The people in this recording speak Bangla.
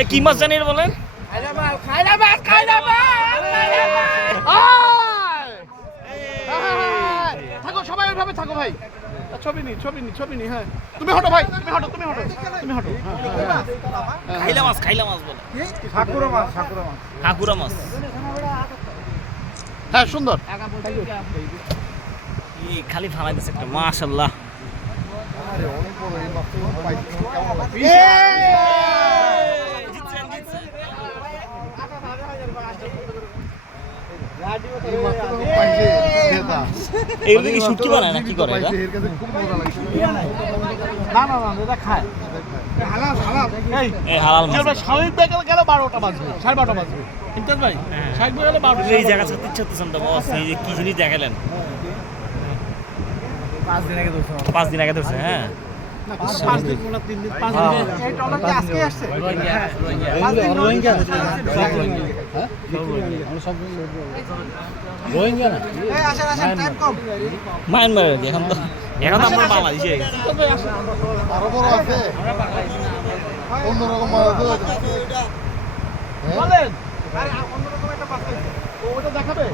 এ কি মাছ জানেন বলেন? থাকো সবাই ওইভাবে থাকো ভাই। ছবি নি হ্যাঁ। তুমি হটো ভাই, তুমি হটো। খাইলা মাছ বলে। ঠাকুরা মাছ। হ্যাঁ সুন্দর। এই খালি ফালাই দিছে একটা, মাশাআল্লাহ। জিতছেন। এগুলো কি শুটকি বানায় না কি করে এটা? না এটা খায়। এই হালাল মাছ। স্বাভাবিক ব্যাগ গেলে 12টা বাজবে, 12:30 বাজবে। ইমতাজ ভাই স্বাভাবিক ব্যাগ গেলে 12টা। এই জায়গা ছাড়তে ইচ্ছা হতেছেন তো বস, এই যে কি জিনিস দেখালেন। 5 দিন আগে ধরছে। 5 দিন আগে ধরছে, হ্যাঁ। 5 দিন না 3 দিন 5 দিন। এই টলার কি আজকে আসছে? রোহিঙ্গা। আমরা সব রোহিঙ্গা না। এই আসেন টাইম কম। মায়ানমার এখন তো আমরা বাংলাদেশে হয়ে গেছি। আরো বড় আছে অন্যরকম মাছ বলেন। আরে অন্যরকম একটা পাস ওটা দেখাবে।